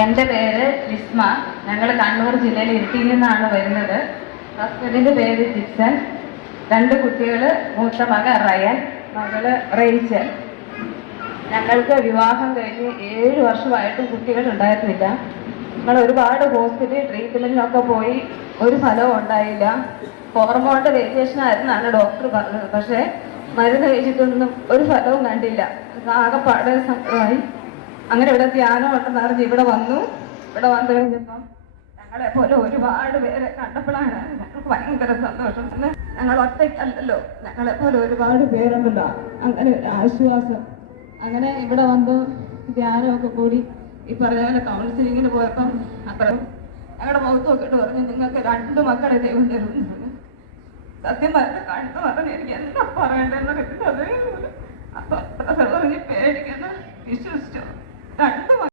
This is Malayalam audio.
എൻ്റെ പേര് വിസ്മ. ഞങ്ങൾ കണ്ണൂർ ജില്ലയിൽ ഇരിട്ടിയിൽ നിന്നാണ് വരുന്നത്. ഹസ്ബൻഡിൻ്റെ പേര് ജിക്സൺ. 2 കുട്ടികൾ, മൂത്ത മകൻ റയൻ, മകള് റേച്ചൽ. ഞങ്ങൾക്ക് വിവാഹം കഴിഞ്ഞ് 7 വർഷമായിട്ടും കുട്ടികൾ ഉണ്ടായിരുന്നില്ല. ഞങ്ങൾ ഒരുപാട് ഹോസ്പിറ്റൽ ട്രീറ്റ്മെൻറ്റിനൊക്കെ പോയി, ഒരു ഫലവും ഉണ്ടായില്ല. ഹോർമോണിൻ്റെ വേരിയേഷൻ ആയിരുന്നാണ് ഡോക്ടർ പറഞ്ഞത്. പക്ഷേ മരുന്ന് കഴിച്ചിട്ടൊന്നും ഒരു ഫലവും കണ്ടില്ല. ആകെപ്പാടെ സങ്കടമായി. അങ്ങനെ ഇവിടെ ധ്യാനം ഉണ്ടെന്ന് അറിഞ്ഞ് ഇവിടെ വന്നു കഴിഞ്ഞപ്പം ഞങ്ങളെപ്പോലെ ഒരുപാട് പേരെ കണ്ടപ്പോഴാണ് ഞങ്ങൾക്ക് ഭയങ്കര സന്തോഷം. പിന്നെ ഞങ്ങൾ ഒറ്റയ്ക്കല്ലല്ലോ, ഞങ്ങളെപ്പോലെ ഒരുപാട് പേരുണ്ടല്ലോ, അങ്ങനെ ഒരു ആശ്വാസം. അങ്ങനെ ഇവിടെ വന്ന് ധ്യാനമൊക്കെ കൂടി ഈ പറഞ്ഞ പോലെ കൗൺസിലിങ്ങിന് പോയപ്പം അപ്പുറം ഞങ്ങളുടെ മുഖത്ത് നോക്കിയിട്ട് പറഞ്ഞു, നിങ്ങൾക്ക് 2 മക്കളെ ദൈവം തരുമെന്ന് പറഞ്ഞു. സത്യം പറഞ്ഞ് എനിക്ക് എന്താ പറയണ്ടെന്ന് അറിയില്ല. അതേപോലെ അപ്പം പറഞ്ഞ് പേടിക്കുന്ന വിശ്വസിച്ചു. 2